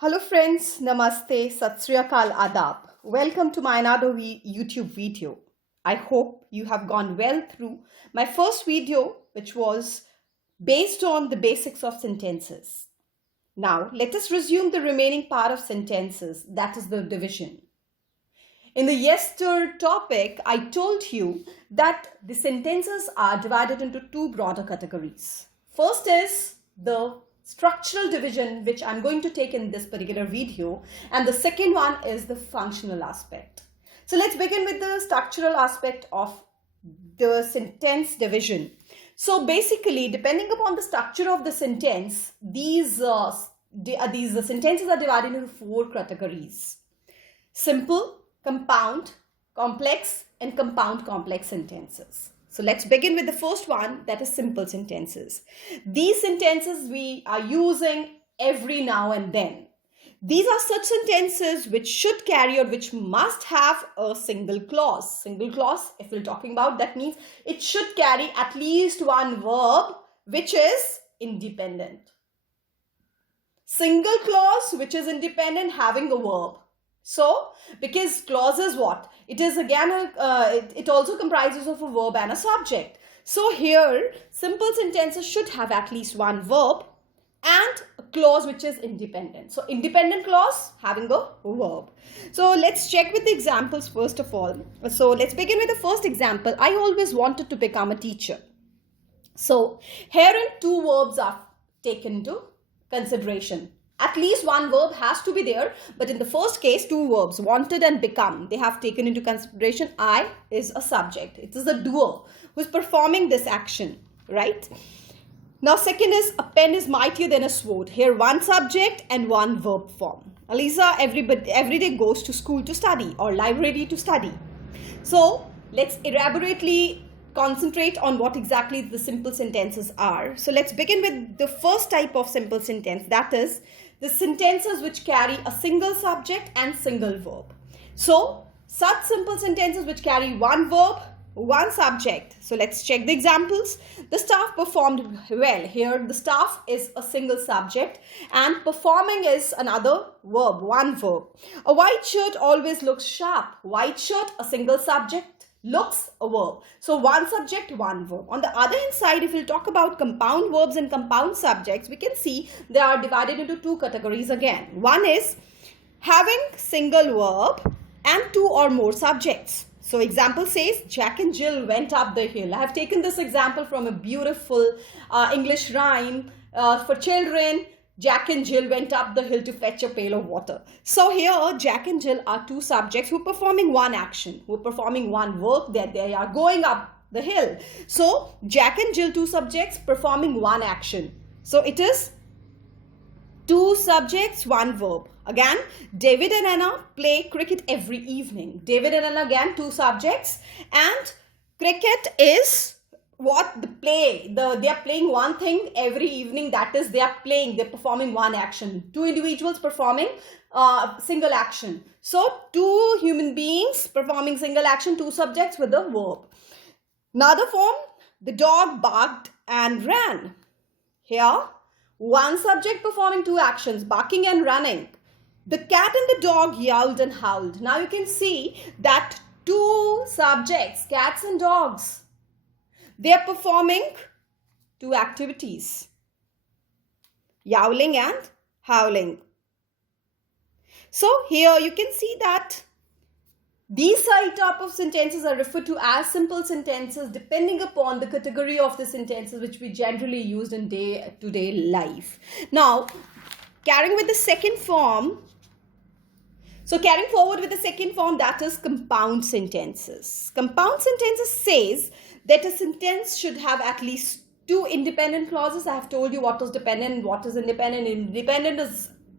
Hello friends, Namaste, Sat Sri Akal, Adab. Welcome to my another YouTube video. I hope you have gone well through my first video, which was based on the basics of sentences. Now let us resume the remaining part of sentences, that is the division. In the yester topic, I told you that the sentences are divided into two broader categories. First is the structural division, which I'm going to take in this particular video, and the second one is the functional aspect. So let's begin with the structural aspect of the sentence division. So basically, depending upon the structure of the sentence, these sentences are divided into four categories: simple, compound, complex, and compound complex sentences. So let's begin with the first one, that is simple sentences. These sentences we are using every now and then. These are such sentences which should carry or which must have a single clause. Single clause, if we're talking about, that means it should carry at least one verb which is independent. Single clause which is independent having a verb. So, because clause is what? It is again, it also comprises of a verb and a subject. So here, simple sentences should have at least one verb and a clause which is independent. So, independent clause having a verb. So, let's check with the examples first of all. So, let's begin with the first example. I always wanted to become a teacher. So, herein two verbs are taken into consideration. At least one verb has to be there, but in the first case, two verbs, wanted and become, they have taken into consideration. I is a subject. It is a doer who is performing this action, right? Now, second is a pen is mightier than a sword. Here, one subject and one verb form. Alisa every day goes to school to study or library to study. So, let's elaborately concentrate on what exactly the simple sentences are. So, let's begin with the first type of simple sentence, that is the sentences which carry a single subject and single verb. So, such simple sentences which carry one verb, one subject. So, let's check the examples. The staff performed well. Here, the staff is a single subject and performing is another verb, one verb. A white shirt always looks sharp. White shirt, a single subject, looks, a verb. So, one subject, one verb. On the other hand side, if we'll talk about compound verbs and compound subjects, we can see they are divided into two categories again. One is having single verb and two or more subjects. So, example says, Jack and Jill went up the hill. I have taken this example from a beautiful English rhyme for children. Jack and Jill went up the hill to fetch a pail of water. So here, Jack and Jill are two subjects who are performing one action, who are performing one work, that they are going up the hill. So, Jack and Jill, two subjects performing one action. So, it is two subjects, one verb. Again, David and Anna play cricket every evening. David and Anna, again, two subjects. And cricket is what the play, they are playing one thing every evening, that is they're performing one action. Two individuals performing single action. So, two human beings performing single action, two subjects with a verb. Another form, the dog barked and ran. Here, one subject performing two actions, barking and running. The cat and the dog yelled and howled. Now you can see that two subjects, cats and dogs, they are performing two activities, yowling and howling. So here you can see that these type of sentences are referred to as simple sentences depending upon the category of the sentences which we generally use in day-to-day life. Now, carrying with the second form, so carrying forward with the second form, that is compound sentences. Compound sentences says that a sentence should have at least two independent clauses. I have told you what is dependent and what is independent.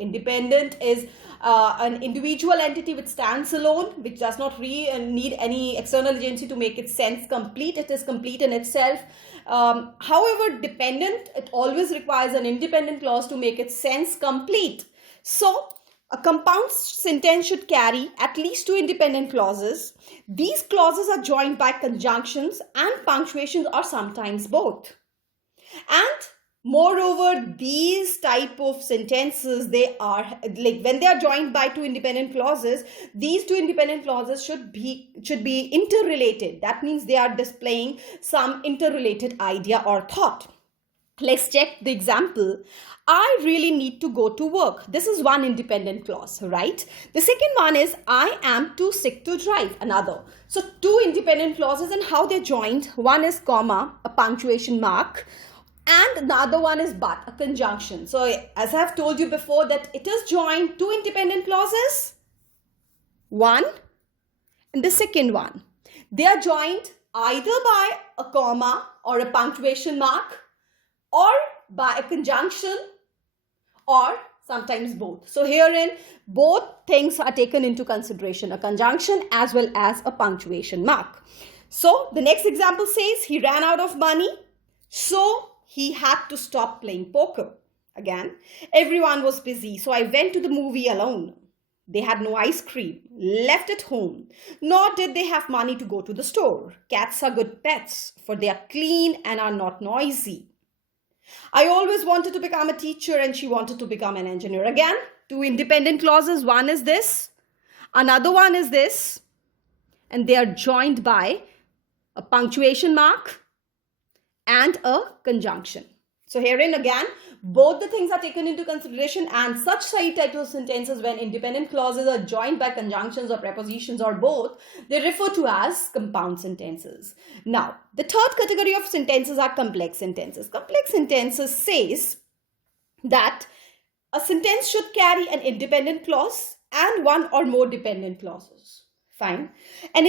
Independent is an individual entity which stands alone, which does not need any external agency to make its sense complete. It is complete in itself. However, dependent, it always requires an independent clause to make its sense complete. So, a compound sentence should carry at least two independent clauses. These clauses are joined by conjunctions and punctuations or sometimes both. And Moreover, these type of sentences, they are like when they are joined by two independent clauses, these two independent clauses should be interrelated. That means they are displaying some interrelated idea or thought. Let's check the example. I really need to go to work. This is one independent clause, right? The second one is I am too sick to drive, another. So two independent clauses and how they're joined. One is comma, a punctuation mark, and the other one is but, a conjunction. So as I have told you before that it is joined two independent clauses, one and the second one. They are joined either by a comma or a punctuation mark, or by a conjunction, or sometimes both. So herein both things are taken into consideration, a conjunction as well as a punctuation mark. So the next example says he ran out of money, so he had to stop playing poker. Again, everyone was busy, so I went to the movie alone. They had no ice cream, left at home, nor did they have money to go to the store. Cats are good pets, for they are clean and are not noisy. I always wanted to become a teacher and she wanted to become an engineer. Again, two independent clauses. One is this, another one is this, and they are joined by a punctuation mark and a conjunction. So herein again, both the things are taken into consideration, and such type of sentences when independent clauses are joined by conjunctions or prepositions or both, they refer to as compound sentences. Now, the third category of sentences are complex sentences. Complex sentences says that a sentence should carry an independent clause and one or more dependent clauses. Fine. And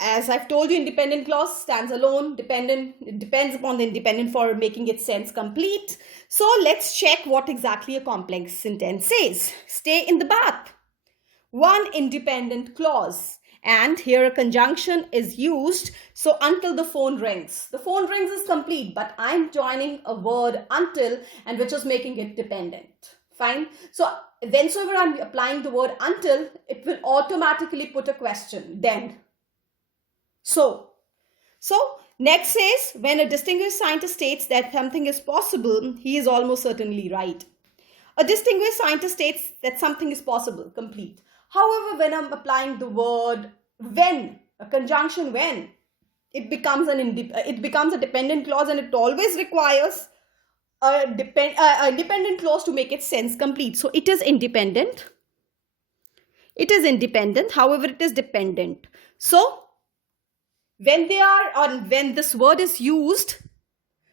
as I've told you, independent clause stands alone. It depends upon the independent for making its sense complete. So let's check what exactly a complex sentence says. Stay in the bath. One independent clause. And here a conjunction is used. So until the phone rings. The phone rings is complete, but I'm joining a word until, and which is making it dependent. Fine. So whensoever I'm applying the word until, it will automatically put a question. Then. So next says, when a distinguished scientist states that something is possible, he is almost certainly right. A distinguished scientist states that something is possible. Complete. However, when I'm applying the word when, a conjunction when, it becomes a dependent clause, and it always requires a dependent clause to make its sense complete. So it is independent. It is independent. However, it is dependent. So when this word is used,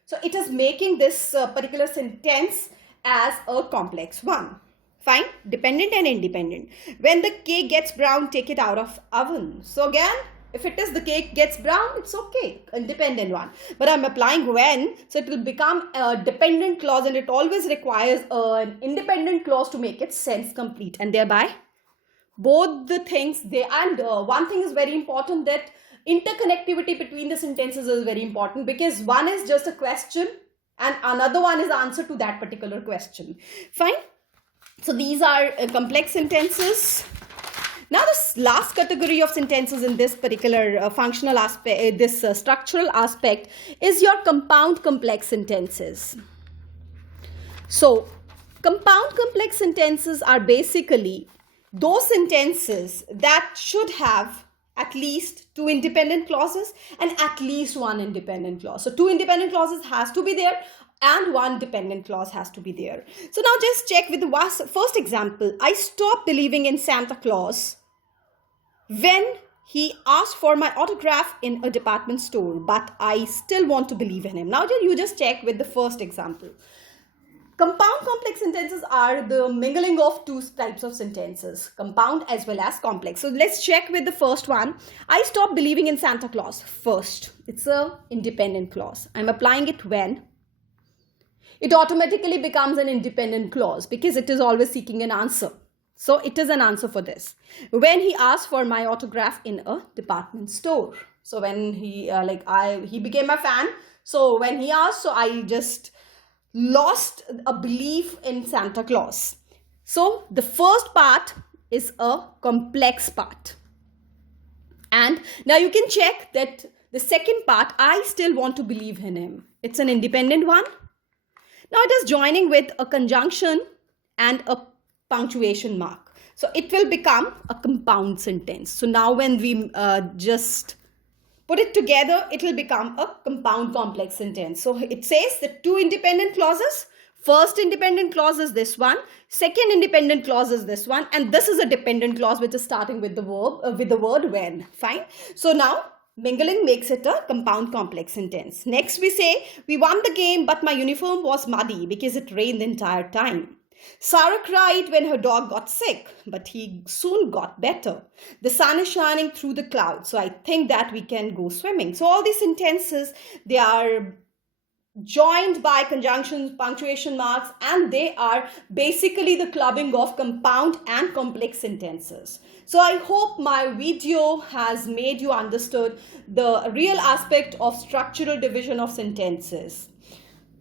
so it is making this particular sentence as a complex one. Fine. Dependent and independent. When the cake gets brown, take it out of oven. So again, if it is the cake gets brown, it's okay, independent one. But I'm applying when, so it will become a dependent clause, and it always requires an independent clause to make its sense complete. And thereby, both the things, one thing is very important, that interconnectivity between the sentences is very important, because one is just a question and another one is answer to that particular question. Fine. So these are complex sentences. Now, this last category of sentences in this particular functional aspect, this structural aspect, is your compound complex sentences. So, compound complex sentences are basically those sentences that should have at least two independent clauses and at least one independent clause. So, two independent clauses has to be there and one dependent clause has to be there. So, now just check with the first example. I stopped believing in Santa Claus when he asked for my autograph in a department store, but I still want to believe in him. Now you just check with the first example. Compound complex sentences are the mingling of two types of sentences, compound as well as complex. So let's check with the first one. I stopped believing in Santa Claus. First, it's a independent clause. I'm applying it when. It automatically becomes an independent clause because it is always seeking an answer. So it is an answer for this. When he asked for my autograph in a department store. So when he became a fan. So when he asked, so I just lost a belief in Santa Claus. So the first part is a complex part. And now you can check that the second part, I still want to believe in him. It's an independent one. Now it is joining with a conjunction and a punctuation mark. So it will become a compound sentence. So now when we just put it together, it will become a compound complex sentence. So it says the two independent clauses. First independent clause is this one. Second independent clause is this one. And this is a dependent clause which is starting with the verb, with the word when. Fine. So now mingling makes it a compound complex sentence. Next we say, we won the game but my uniform was muddy because it rained the entire time. Sarah cried when her dog got sick, but he soon got better. The sun is shining through the clouds, so I think that we can go swimming. So all these sentences, they are joined by conjunctions, punctuation marks, and they are basically the clubbing of compound and complex sentences. So I hope my video has made you understood the real aspect of structural division of sentences.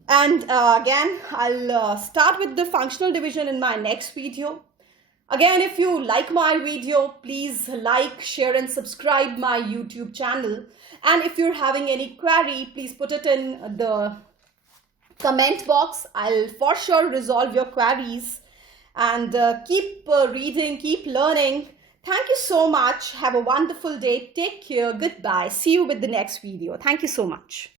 And again, I'll start with the functional division in my next video. Again, if you like my video, please like, share and subscribe my YouTube channel. And if you're having any query, please put it in the comment box. I'll for sure resolve your queries. And keep reading, keep learning. Thank you so much. Have a wonderful day. Take care. Goodbye. See you with the next video. Thank you so much.